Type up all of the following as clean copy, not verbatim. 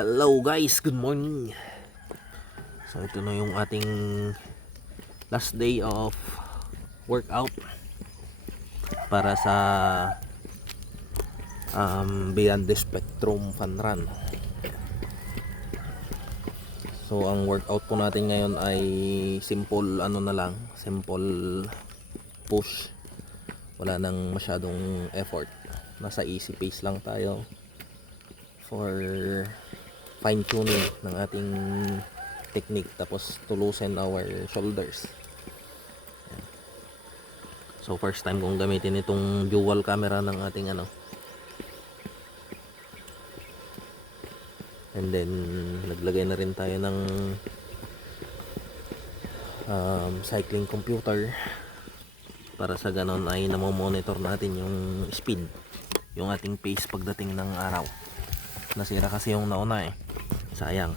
Hello guys, good morning. So ito na yung ating last day of workout para sa Beyond the Spectrum Fun Run. So ang workout po natin ngayon ay simple simple push. Wala nang masyadong effort. Nasa easy pace lang tayo for fine tuning ng ating technique, tapos to loosen our shoulders. So first time kong gamitin itong dual camera ng ating and then naglagay na rin tayo ng cycling computer para sa ganon ay namomonitor natin yung speed, yung ating pace pagdating ng araw. Nasira kasi yung nauna sayang.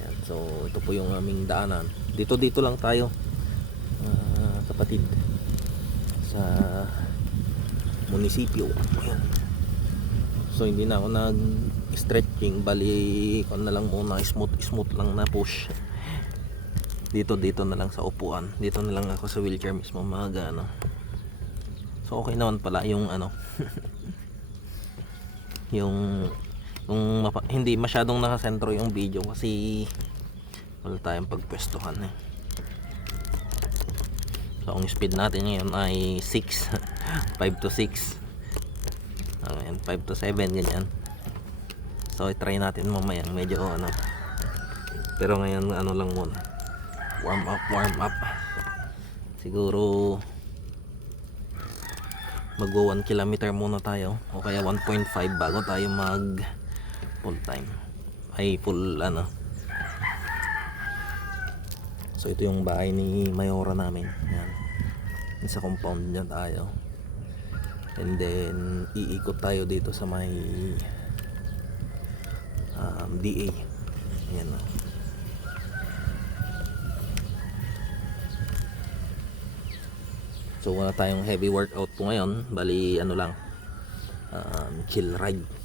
Yan. So ito po yung aming daanan. Dito lang tayo, kapatid, sa munisipyo. Ayan. So hindi na ako nag-stretching, bali ko na lang muna smooth lang na push. Dito na lang sa upuan. Dito na lang ako sa wheelchair mismo magano. So okay naman pala yung yung hindi masyadong nakasentro yung video kasi wala tayong pagpwestuhan So ang speed natin ngayon ay 6 5 to 6 ayan, 5 to 7 ganyan. So i-try natin mamaya medyo pero ngayon lang muna, warm up siguro magwa 1 kilometer muna tayo o kaya 1.5 bago tayo mag full time ay full So ito yung bahay ni Mayora namin. Yan. Sa compound niya tayo. And then iikot tayo dito sa may DA. Ayan o. So wala tayong heavy workout po ngayon. Bali lang, chill ride.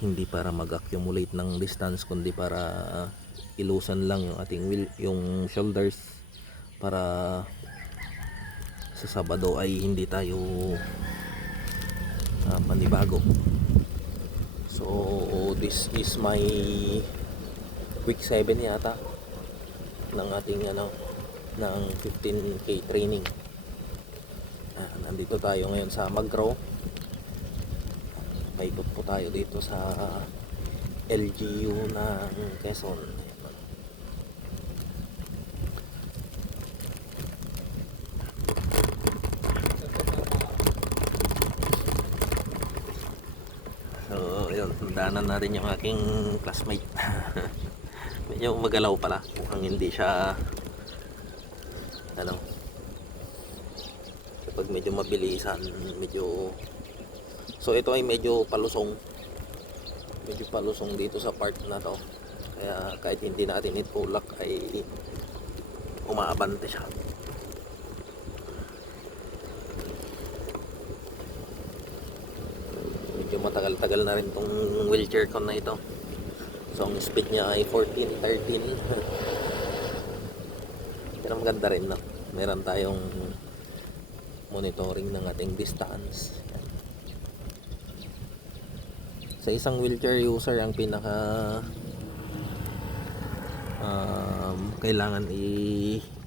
Hindi para mag-accumulate ng distance, kundi para ilusan lang yung ating yung shoulders para sa Sabado ay hindi tayo manibago. So this is my week 7 yata ng ating ng 15k training. Nandito tayo ngayon sa Magraw. Paikot po tayo dito sa LGU ng Quezon. So yun, daanan natin yung aking classmate. Medyo magalaw pala, mukhang hindi siya kapag medyo mabilisan, medyo. So ito ay medyo palusong dito sa part na to, kaya kahit hindi natin itulak ay umaabante siya. Medyo matagal-tagal na rin tong wheelchair ko na ito. So ang speed niya ay 14, 13. Pero maganda rin meron tayong monitoring ng ating distance. Sa isang wheelchair user, ang pinaka kailangan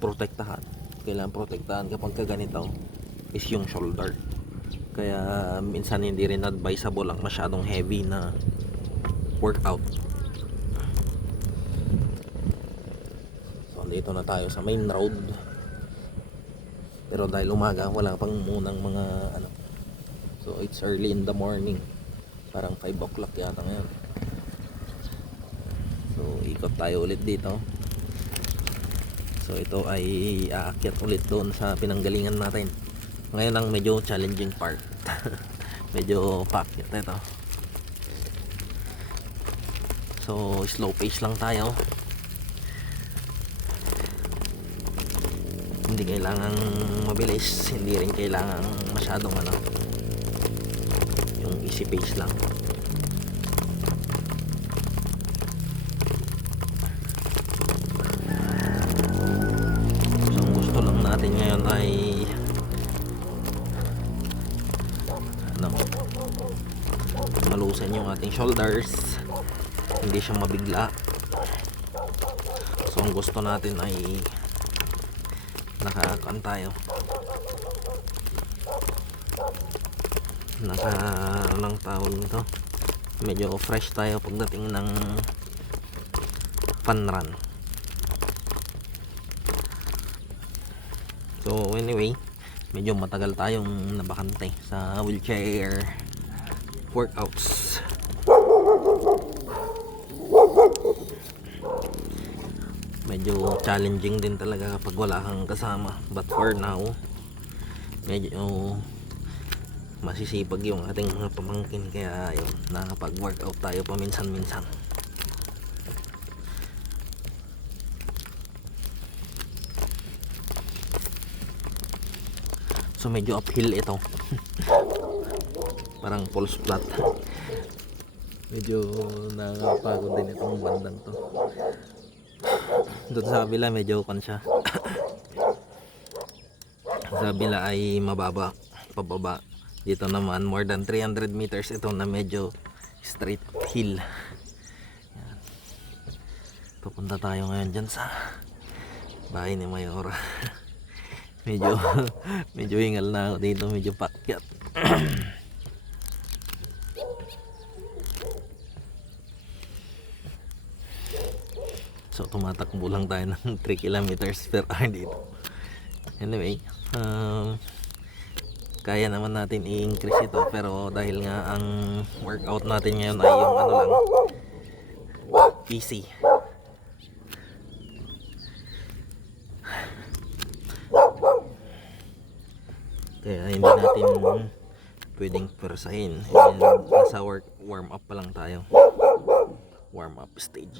protektahan kapag ganito is yung shoulder. Kaya minsan hindi rin advisable ang masyadong heavy na workout. So dito na tayo sa main road. Pero dahil umaga, wala pang munang mga so it's early in the morning. Parang 5 o'clock yata ngayon. So ikot tayo ulit dito. So ito ay aakyat ulit doon sa pinanggalingan natin. Ngayon ang medyo challenging part. Medyo paakyat ito. So slow pace lang tayo. Hindi kailangang mabilis, hindi rin kailangang masyadong yung easy pace lang. ay ano, malusin yung ating shoulders, hindi siya mabigla. So ang gusto natin ay nakakaan tayo, anong tawag nito, medyo fresh tayo pagdating ng fun run. So anyway, medyo matagal tayong nabakante sa wheelchair workouts. Medyo challenging din talaga kapag wala kang kasama, but for now medyo masisipag yung ating mga pamangkin, kaya yun, nakapag-workout tayo paminsan-minsan. So medyo uphill ito. Parang pulse flat. Medyo nakakapagod din itong bandang to. Doon sa kabila medyo siya. Sa kabila ay mababa, pababa. Dito naman more than 300 meters ito na medyo straight uphill. Yan. Pupunta tayo ngayon dyan sa bahay ni Mayora. medyo hingal na ako dito, medyo pakyat. So tumatakbo lang tayo ng 3 kilometers per hour dito. Anyway, kaya naman natin i-increase ito, pero dahil nga ang workout natin ngayon ay yung ano lang, PC. Kaya hindi natin pwedeng persahin. Nasa warm up pa lang tayo. Warm up stage.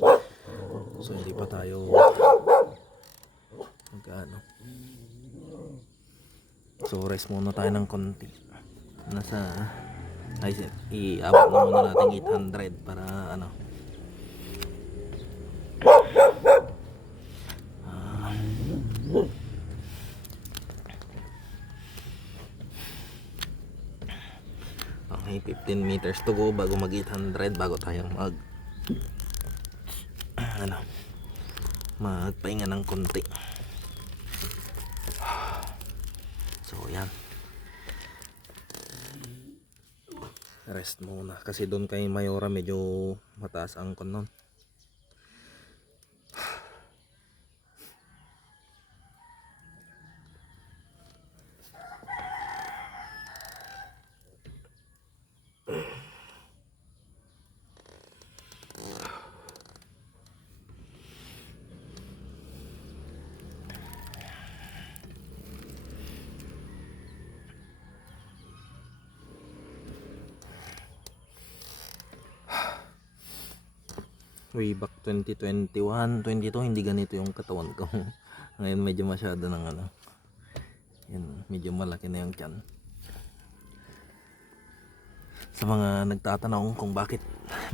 So hindi pa tayo magkano. So rest muna tayo ng konti. Iabot na muna natin 800 para ano. Okay, 15 meters to go bago mag 800, bago tayo magpahinga ng konti. So yan, rest muna kasi doon kay Mayora medyo mataas ang kon nun. Way back 2021, 22 hindi ganito yung katawan ko. Ngayon medyo masyado ng ano. Yan, medyo malaki na yung tiyan. Sa mga nagtatanong kung bakit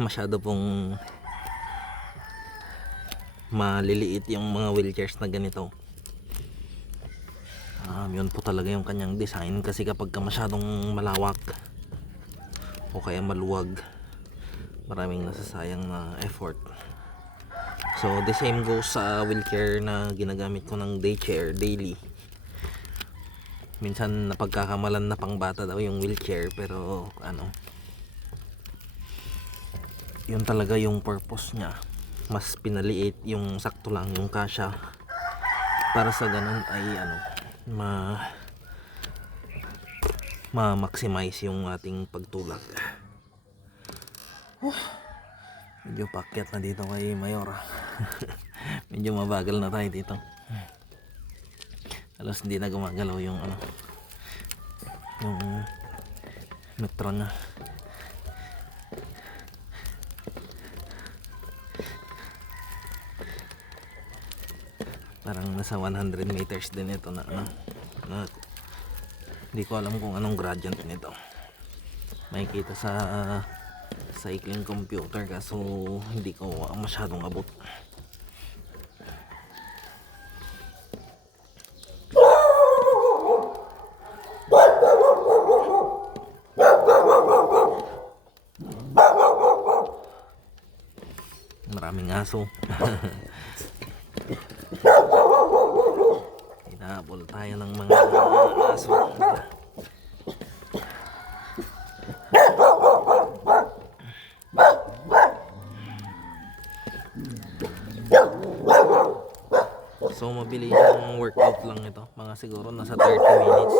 masyado pong maliliit yung mga wheelchairs na ganito. Yun po talaga yung kanyang design, kasi kapag masyadong malawak o kaya maluwag, maraming nasasayang na effort. So the same goes sa wheelchair na ginagamit ko ng daycare daily. Minsan napagkakamalan na pang bata daw yung wheelchair, pero ano, yun talaga yung purpose niya. Mas pinaliit yung sakto lang yung kasya, para sa ganun ay ano, ma-maximize yung ating pagtulak. Medyo pakyat na dito kay Mayora. Medyo mabagal na tayo dito. Halos hindi na gumagalaw yung ano, yung metro na. Parang nasa 100 meters din ito na ano, na hindi ko alam kung anong gradient nito. Makikita sa cycling computer, kaso hindi ko masyadong abot. aso. Hinabol tayo ng mga aso. So mabilis yung workout lang ito, mga siguro nasa 30 minutes.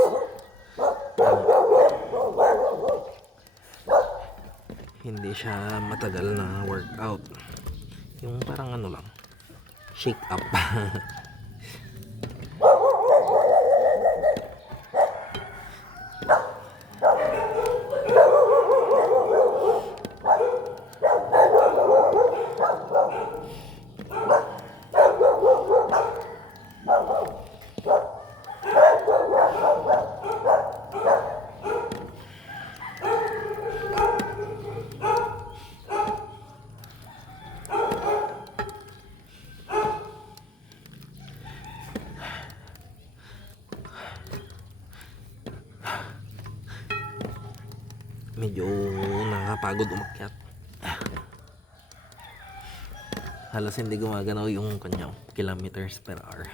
Hindi siya matagal na workout, yung parang ano lang, shake up. Medyo nakakapagod umakyat. Halos hindi gumaganaw yung kanya kilometers per hour.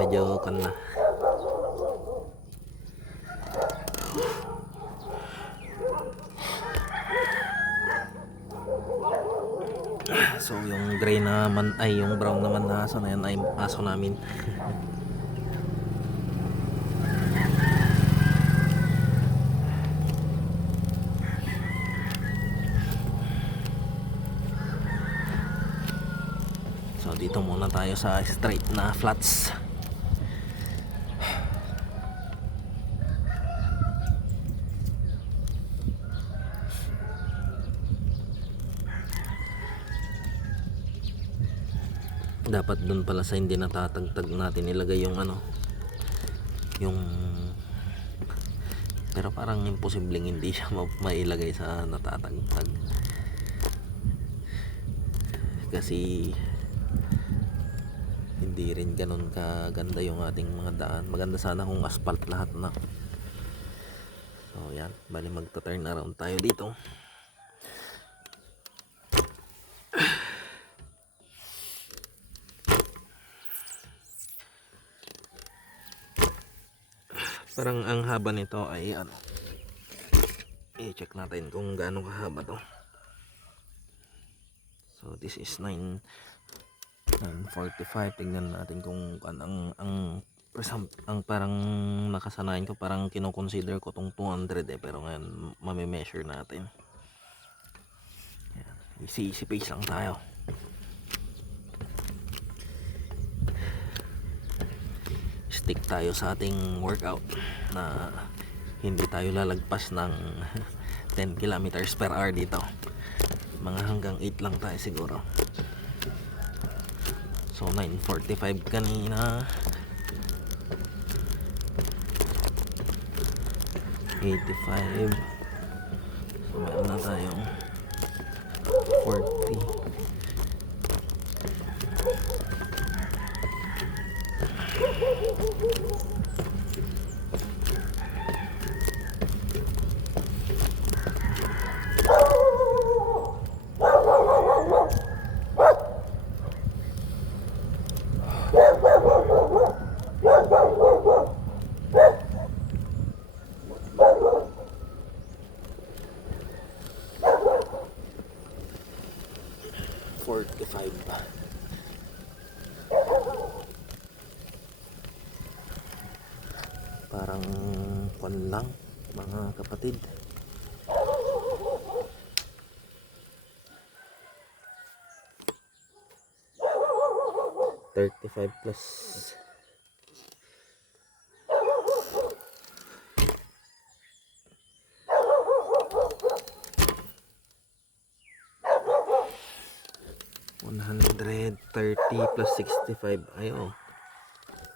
Medyo kan na. So yung gray naman ay yung brown naman na aso na yan ay aso namin. So dito muna tayo sa straight na flats. Dapat dun pala sa hindi natatagtag natin ilagay yung ano, yung, pero parang imposibleng hindi siya mailagay sa natatagtag kasi hindi rin ganun kaganda yung ating mga daan. Maganda sana kung asphalt lahat na. So yan, bali magta-turn around tayo dito. Parang ang haba nito ay ano, i-check natin kung gaano kahaba to. So this is 9:45. Tingnan natin kung ang parang nakasanayan ko, parang kino-consider ko tong 200 pero ngayon mame-measure natin. Yan. Easy pace lang tayo. Stick tayo sa ating workout na hindi tayo lalagpas ng 10 kilometers per hour dito. Mga hanggang 8 lang tayo siguro. So 9:45 kanina, 85. So meron na tayong 40. Parang kwan lang mga kapatid. $35 plus. $100. 30 plus 65. Ay, oh.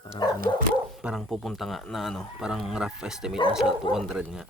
Parang ano, parang pupunta nga na ano, parang rough estimate na sa 200 nga.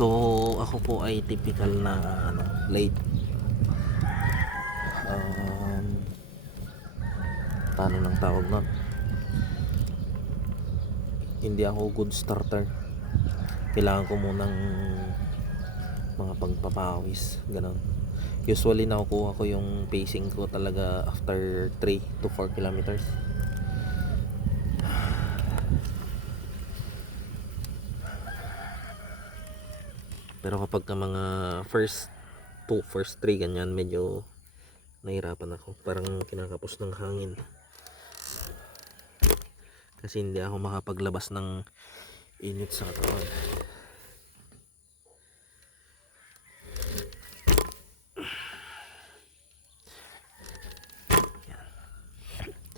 So ako po ay typical na ano, late paano nang tawag nun, hindi ako good starter. Kailangan ko munang mga pagpapawis, ganun. Usually nakukuha ko yung pacing ko talaga after 3 to 4 kilometers. Pero kapag ka mga first 3 ganyan, medyo nahirapan ako. Parang kinakapos ng hangin. Kasi hindi ako makapaglabas ng init sa katawan.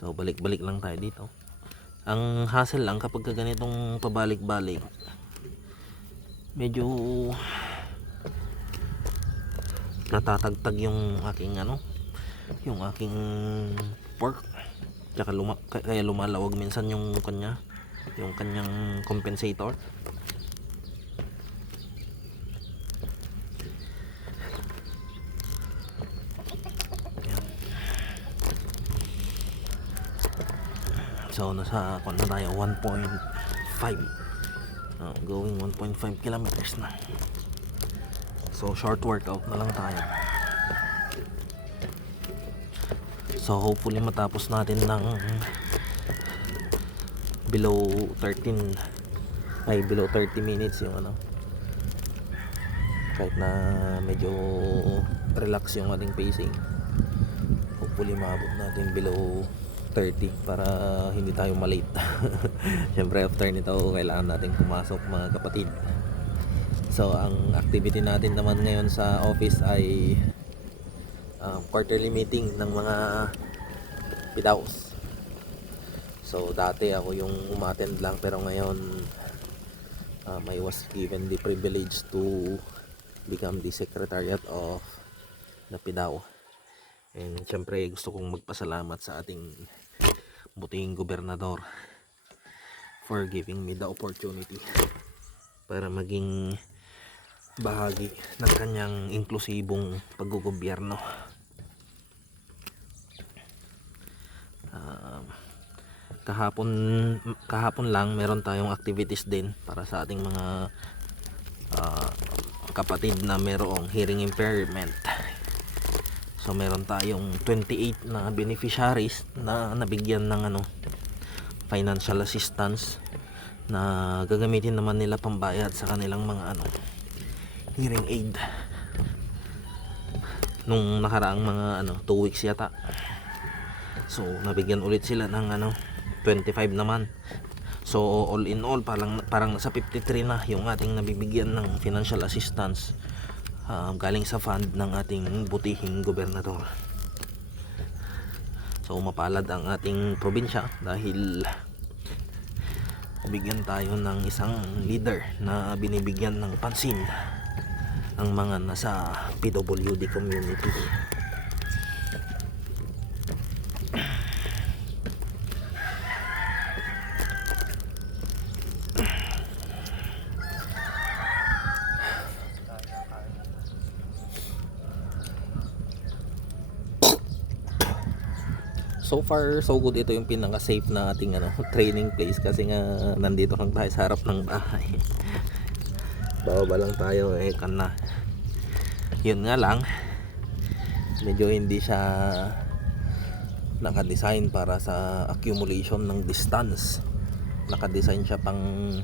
So balik-balik lang tayo dito. Ang hassle lang kapag ganitong pabalik-balik, medyo natatagtag yung aking ano, yung aking fork. Tsaka kaya lumalawag minsan yung kanyang compensator. So nasa na tayo 1.5, going 1.5 kilometers na. So short workout na lang tayo. So hopefully matapos natin ng below 30 minutes yung ano, kahit na medyo relax yung ating pacing. Hopefully maabot natin below 30 para hindi tayo malate. Siyempre after nito kailangan natin pumasok, mga kapatid. So ang activity natin naman ngayon sa office ay quarterly meeting ng mga pidaws. So dati ako yung umattend lang, pero ngayon I was given the privilege to become the secretariat of the PIDAW. And syempre gusto kong magpasalamat sa ating butihing gobernador for giving me the opportunity para maging bahagi ng kanyang inklusibong paggogobyerno. Kahapon lang meron tayong activities din para sa ating mga kapatid na merong hearing impairment. So meron tayong 28 na beneficiaries na nabigyan ng ano, financial assistance na gagamitin naman nila pambayad sa kanilang mga ano, hearing aid. Nung nakaraang mga ano 2 weeks yata. So nabigyan ulit sila ng ano 25 naman. So all in all parang nasa 53 na yung ating nabibigyan ng financial assistance galing sa fund ng ating butihing gobernador. So mapalad ang ating probinsya dahil bigyan tayo ng isang leader na binibigyan ng pansin ang mga nasa PWD community. so far so good. Ito yung pinaka safe na ating training place kasi nga nandito lang tayo sa harap ng bahay. Bababa lang tayo kan na. Yun nga lang, medyo hindi siya naka-design para sa accumulation ng distance. Naka-design siya pang